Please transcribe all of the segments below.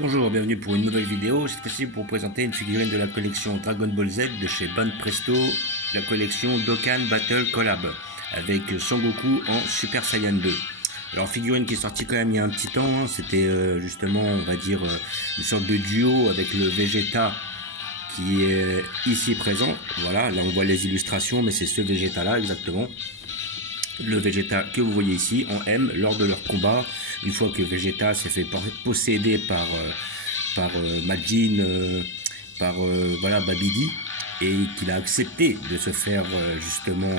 Bonjour, bienvenue pour une nouvelle vidéo. Cette fois-ci pour vous présenter une figurine de la collection Dragon Ball Z de chez Ban Presto, la collection Dokkan Battle Collab, avec Son Goku en Super Saiyan 2. Alors figurine qui est sortie quand même il y a un petit temps, hein. C'était justement on va dire une sorte de duo avec le Vegeta qui est ici présent. Voilà, là on voit les illustrations, mais c'est ce Vegeta là exactement. Le Vegeta que vous voyez ici en M lors de leur combat, une fois que Vegeta s'est fait posséder par Majin, voilà, Babidi, et qu'il a accepté de se faire justement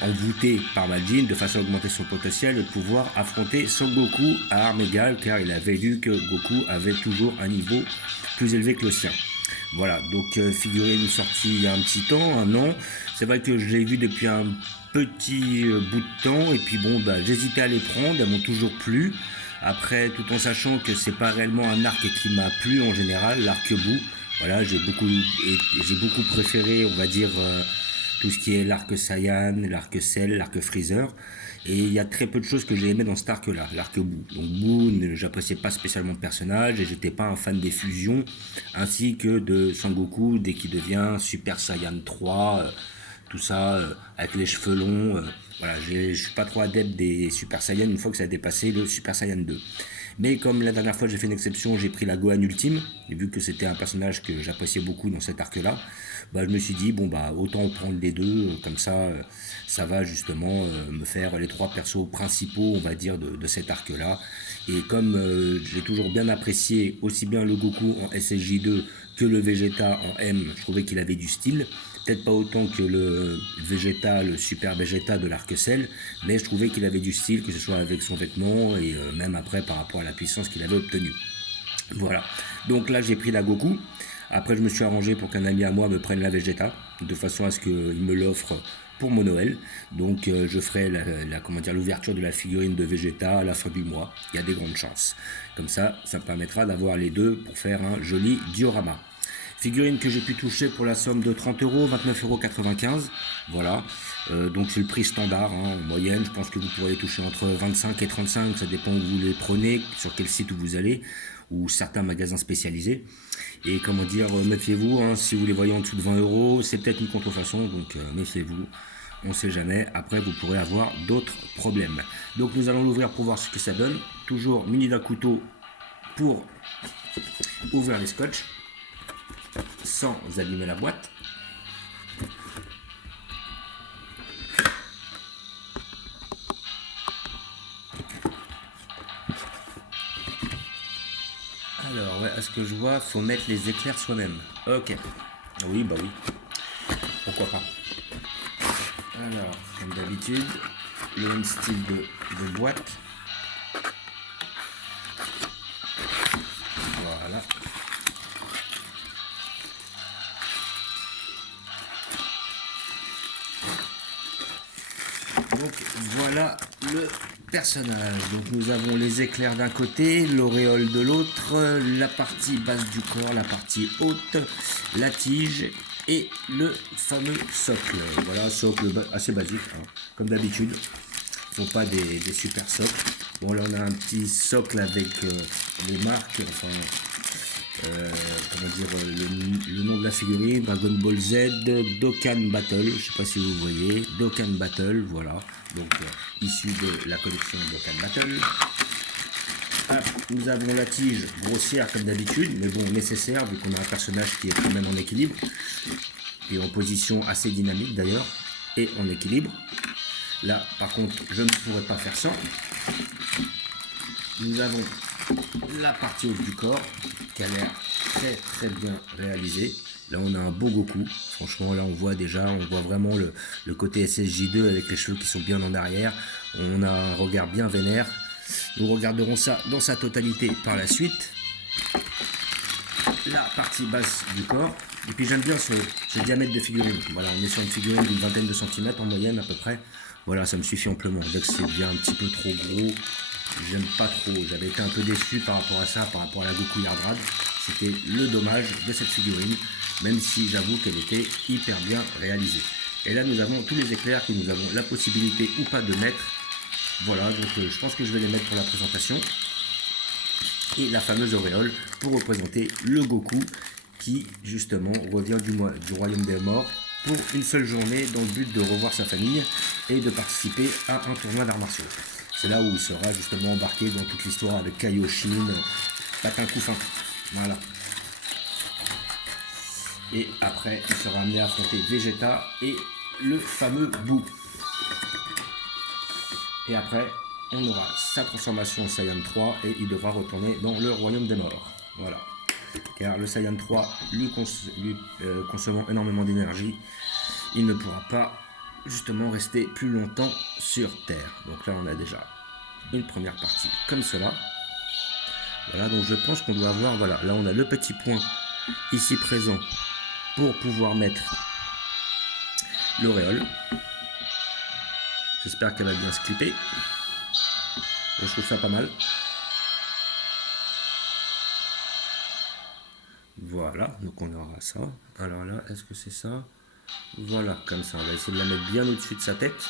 envoûter par Majin de façon à augmenter son potentiel et pouvoir affronter Son Goku à armes égales, car il avait vu que Goku avait toujours un niveau plus élevé que le sien. Voilà, donc figurine sortie il y a un petit temps, un an. C'est vrai que je l'ai vu depuis un petit bout de temps, et puis bon, j'hésitais à les prendre, elles m'ont toujours plu. Après, tout en sachant que c'est pas réellement un arc qui m'a plu en général, l'arc-bout. Voilà, j'ai beaucoup préféré, on va dire, tout ce qui est l'arc Saiyan, l'arc Cell, l'arc Freezer. Et il y a très peu de choses que j'ai aimé dans cet arc-là, l'arc-bout. Donc Boon, j'appréciais pas spécialement le personnage, et j'étais pas un fan des fusions, ainsi que de Sangoku dès qu'il devient Super Saiyan 3, tout ça, avec les cheveux longs. Voilà, je suis pas trop adepte des Super Saiyan une fois que ça a dépassé le Super Saiyan 2. Mais comme la dernière fois j'ai fait une exception, j'ai pris la Gohan Ultime, et vu que c'était un personnage que j'appréciais beaucoup dans cet arc-là, je me suis dit, bon autant prendre les deux, comme ça, ça va justement me faire les trois persos principaux, on va dire, de cet arc-là. Et comme j'ai toujours bien apprécié aussi bien le Goku en SSJ2 que le Vegeta en M, je trouvais qu'il avait du style. Peut-être pas autant que le Vegeta, le Super Vegeta de l'arc Cell, mais je trouvais qu'il avait du style, que ce soit avec son vêtement et même après par rapport à la puissance qu'il avait obtenue. Voilà, donc là j'ai pris la Goku. Après je me suis arrangé pour qu'un ami à moi me prenne la Vegeta, de façon à ce qu'il me l'offre pour mon Noël. Donc je ferai l'ouverture de la figurine de Vegeta à la fin du mois. Il y a des grandes chances. Comme ça me permettra d'avoir les deux pour faire un joli diorama. Figurine que j'ai pu toucher pour la somme de 30 euros, 29,95 €. Voilà, donc c'est le prix standard, hein, en moyenne. Je pense que vous pourrez les toucher entre 25 et 35, ça dépend où vous les prenez, sur quel site où vous allez, ou certains magasins spécialisés. Et comment dire, méfiez-vous, hein, si vous les voyez en dessous de 20 €, c'est peut-être une contrefaçon, donc méfiez-vous. On ne sait jamais, après vous pourrez avoir d'autres problèmes. Donc nous allons l'ouvrir pour voir ce que ça donne. Toujours muni d'un couteau pour ouvrir les scotch, sans abîmer la boîte. Alors, ouais, à ce que je vois, faut mettre les éclairs soi-même. Ok. Oui, oui. Pourquoi pas. Alors, comme d'habitude, le même style de boîte. Voilà. Donc voilà le personnage. Donc nous avons les éclairs d'un côté, l'auréole de l'autre, la partie basse du corps, la partie haute, la tige et le fameux socle. Voilà, socle assez basique, hein, comme d'habitude. Ce ne sont pas des super socles. Bon, là on a un petit socle avec les marques, enfin le nom de la figurine, Dragon Ball Z, Dokkan Battle, je ne sais pas si vous voyez, Dokkan Battle, voilà, donc issu de la collection Dokkan Battle. Nous avons la tige grossière comme d'habitude, mais bon, nécessaire vu qu'on a un personnage qui est quand même en équilibre, et en position assez dynamique d'ailleurs, et en équilibre. Là, par contre, je ne pourrais pas faire ça. Nous avons la partie haute du corps qui a l'air très bien réalisée. Là on a un beau Goku, franchement là on voit vraiment le côté SSJ2 avec les cheveux qui sont bien en arrière. On a un regard bien vénère. Nous regarderons ça dans sa totalité par la suite. La partie basse du corps. Et puis j'aime bien ce diamètre de figurine. Voilà, on est sur une figurine d'une vingtaine de centimètres en moyenne à peu près. Voilà, ça me suffit amplement. Dès que c'est bien un petit peu trop gros, j'aime pas trop. J'avais été un peu déçu par rapport à ça, par rapport à la Goku Yardrad. C'était le dommage de cette figurine, même si j'avoue qu'elle était hyper bien réalisée. Et là nous avons tous les éclairs que nous avons la possibilité ou pas de mettre. Voilà, donc je pense que je vais les mettre pour la présentation. et la fameuse auréole pour représenter le Goku qui justement revient du royaume des morts pour une seule journée dans le but de revoir sa famille et de participer à un tournoi d'arts martiaux. C'est là où il sera justement embarqué dans toute l'histoire avec Kaioshin, Patin Couffin. Voilà. Et après, il sera amené à affronter Vegeta et le fameux Boo. Et après, on aura sa transformation en Saiyan 3 et il devra retourner dans le royaume des morts. Voilà. Car le Saiyan 3, consommant énormément d'énergie, il ne pourra pas justement rester plus longtemps sur Terre. Donc là, on a déjà une première partie comme cela. Voilà, donc je pense qu'on doit avoir, voilà, là on a le petit point ici présent pour pouvoir mettre l'auréole. J'espère qu'elle va bien se clipper. Et je trouve ça pas mal. Voilà, donc on aura ça. Alors là, est-ce que c'est ça? Voilà, comme ça. On va essayer de la mettre bien au-dessus de sa tête.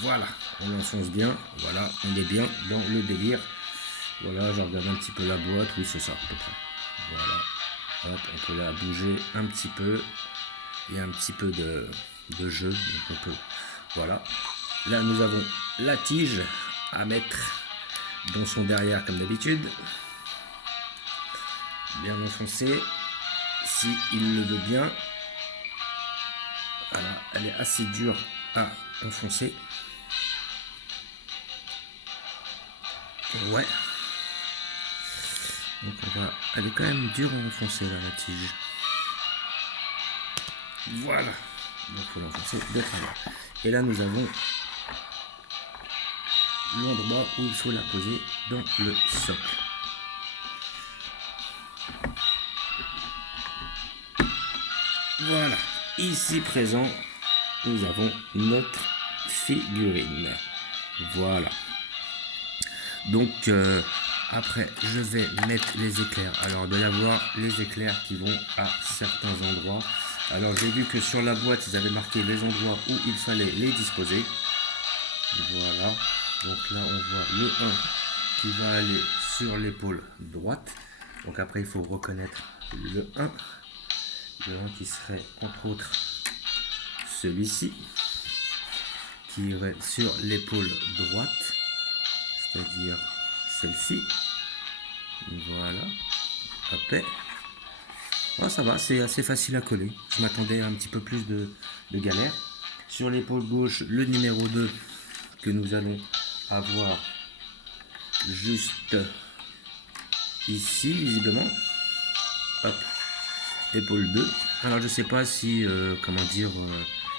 Voilà, on l'enfonce bien. Voilà, on est bien dans le délire. Voilà, je regarde un petit peu la boîte. Oui, c'est ça, à peu près. Voilà. Hop, on peut la bouger un petit peu. Il y a un petit peu de jeu. Donc on peut. Voilà. Là, nous avons la tige à mettre dans son derrière, comme d'habitude. Bien enfoncée. Si il le veut bien. Voilà, elle est assez dure à enfoncer. Ouais. Donc elle est quand même dure à enfoncer là, la tige. Voilà. Donc il faut l'enfoncer de travers. Et là nous avons l'endroit où il faut la poser dans le socle. Voilà. Ici présent, nous avons notre figurine. Voilà. Donc après, je vais mettre les éclairs. Alors, il doit y avoir les éclairs qui vont à certains endroits. Alors, j'ai vu que sur la boîte, ils avaient marqué les endroits où il fallait les disposer. Voilà. Donc là, on voit le 1 qui va aller sur l'épaule droite. Donc après, il faut reconnaître le 1. Le 1 qui serait, entre autres, celui-ci, qui irait sur l'épaule droite, c'est-à-dire celle-ci. Voilà. Hop. Oh, ça va, c'est assez facile à coller. Je m'attendais à un petit peu plus de galère. Sur l'épaule gauche, le numéro 2 que nous allons avoir juste ici, visiblement. Hop. Épaule 2. Alors, je sais pas si, comment dire,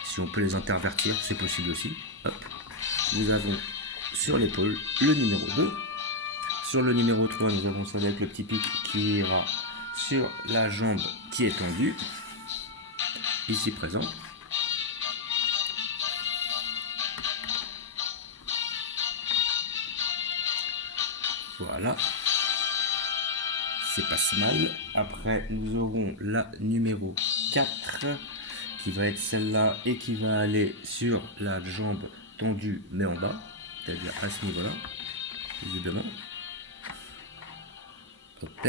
si on peut les intervertir. C'est possible aussi. Hop. Nous avons sur l'épaule le numéro 2. Sur le numéro 3, nous avons ça avec le petit pic qui ira sur la jambe qui est tendue, ici présent. Voilà. C'est pas si mal. Après, nous aurons la numéro 4 qui va être celle-là et qui va aller sur la jambe tendue mais en bas, c'est-à-dire à ce niveau-là, évidemment. Hop.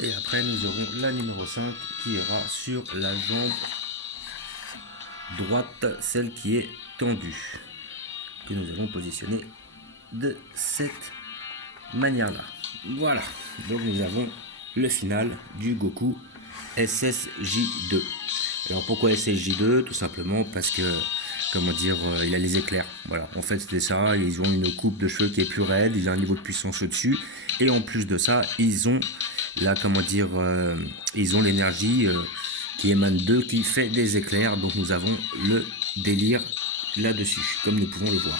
Et après, nous aurons la numéro 5 qui ira sur la jambe droite, celle qui est tendue, que nous allons positionner de cette manière-là. Voilà, donc nous avons le final du Goku SSJ2. Alors pourquoi SSJ2? Tout simplement parce que, comment dire, il a les éclairs. Voilà, en fait c'était ça, ils ont une coupe de cheveux qui est plus raide, il y a un niveau de puissance au-dessus, et en plus de ça, ils ont là, comment dire, ils ont l'énergie qui émane d'eux, qui fait des éclairs, donc nous avons le délire là-dessus, comme nous pouvons le voir.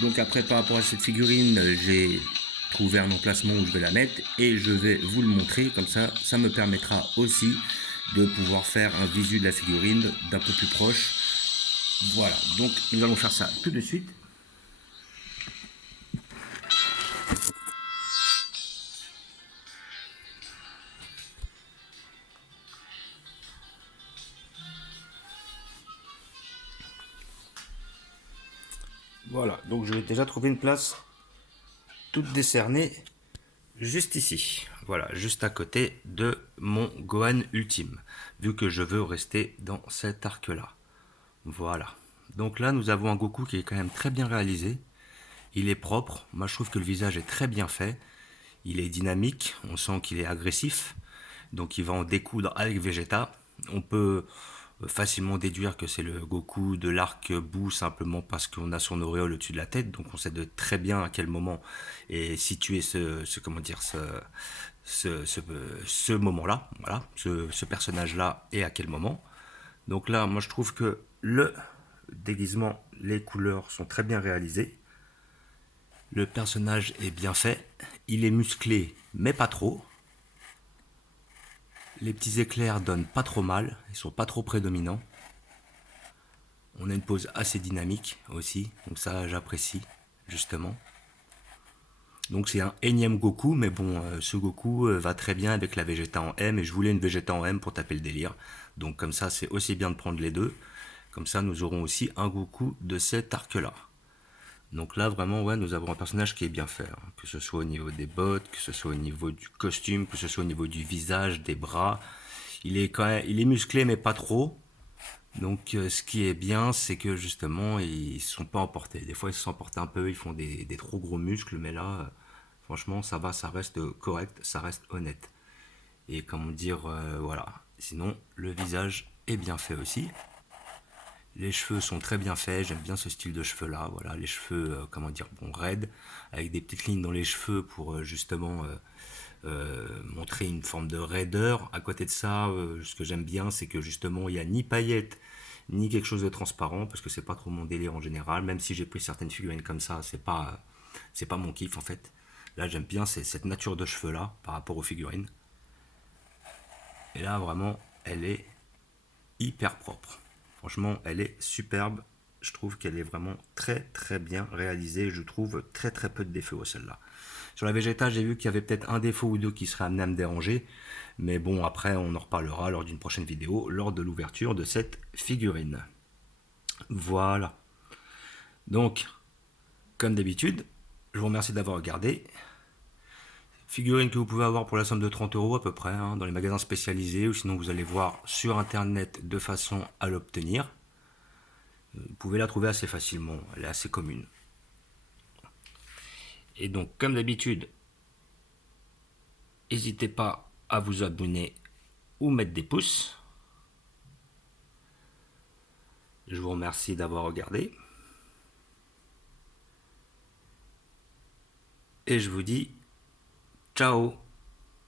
Donc après, par rapport à cette figurine, j'ai trouver un emplacement où je vais la mettre et je vais vous le montrer, comme ça me permettra aussi de pouvoir faire un visu de la figurine d'un peu plus proche. Voilà, donc nous allons faire ça tout de suite. Voilà, donc je vais déjà trouver une place toute décernée juste ici. Voilà, juste à côté de mon Gohan ultime, vu que je veux rester dans cet arc-là. Voilà. Donc là, nous avons un Goku qui est quand même très bien réalisé. Il est propre. Moi, je trouve que le visage est très bien fait. Il est dynamique. On sent qu'il est agressif. Donc, il va en découdre avec Vegeta. On peut facilement déduire que c'est le Goku de l'arc Buu simplement parce qu'on a son auréole au-dessus de la tête. Donc, on sait de très bien à quel moment est situé comment dire, ce moment-là. Voilà, ce personnage-là et à quel moment. Donc là, moi, je trouve que le déguisement, les couleurs sont très bien réalisées. Le personnage est bien fait. Il est musclé, mais pas trop. Les petits éclairs donnent pas trop mal. Ils sont pas trop prédominants. On a une pose assez dynamique aussi. Donc ça, j'apprécie, justement. Donc c'est un énième Goku, mais bon, ce Goku va très bien avec la Vegeta en M, et je voulais une Vegeta en M pour taper le délire. Donc comme ça, c'est aussi bien de prendre les deux. Comme ça, nous aurons aussi un Goku de cet arc-là. Donc là, vraiment, ouais, nous avons un personnage qui est bien fait, hein. Que ce soit au niveau des bottes, que ce soit au niveau du costume, que ce soit au niveau du visage, des bras. Il est musclé, mais pas trop. Donc, ce qui est bien, c'est que justement, ils ne sont pas emportés. Des fois, ils se sont emportés un peu, ils font des trop gros muscles, mais là, franchement, ça va, ça reste correct, ça reste honnête. Et comment dire, voilà. Sinon, le visage est bien fait aussi. Les cheveux sont très bien faits, j'aime bien ce style de cheveux là, voilà, les cheveux, comment dire, bon, raides, avec des petites lignes dans les cheveux pour justement montrer une forme de raideur. À côté de ça, ce que j'aime bien, c'est que justement, il n'y a ni paillettes, ni quelque chose de transparent, parce que c'est pas trop mon délire en général, même si j'ai pris certaines figurines comme ça, c'est pas mon kiff en fait. Là, j'aime bien cette nature de cheveux là, par rapport aux figurines. Et là, vraiment, elle est hyper propre. Franchement, elle est superbe. Je trouve qu'elle est vraiment très très bien réalisée. Je trouve très très peu de défauts celle-là. Sur la Vegeta, j'ai vu qu'il y avait peut-être un défaut ou deux qui seraient amenés à me déranger. Mais bon, après, on en reparlera lors d'une prochaine vidéo, lors de l'ouverture de cette figurine. Voilà. Donc, comme d'habitude, je vous remercie d'avoir regardé. Figurine que vous pouvez avoir pour la somme de 30 € à peu près, hein, dans les magasins spécialisés, ou sinon vous allez voir sur internet de façon à l'obtenir. Vous pouvez la trouver assez facilement, elle est assez commune. Et donc, comme d'habitude, n'hésitez pas à vous abonner ou mettre des pouces. Je vous remercie d'avoir regardé. Et je vous dis ciao.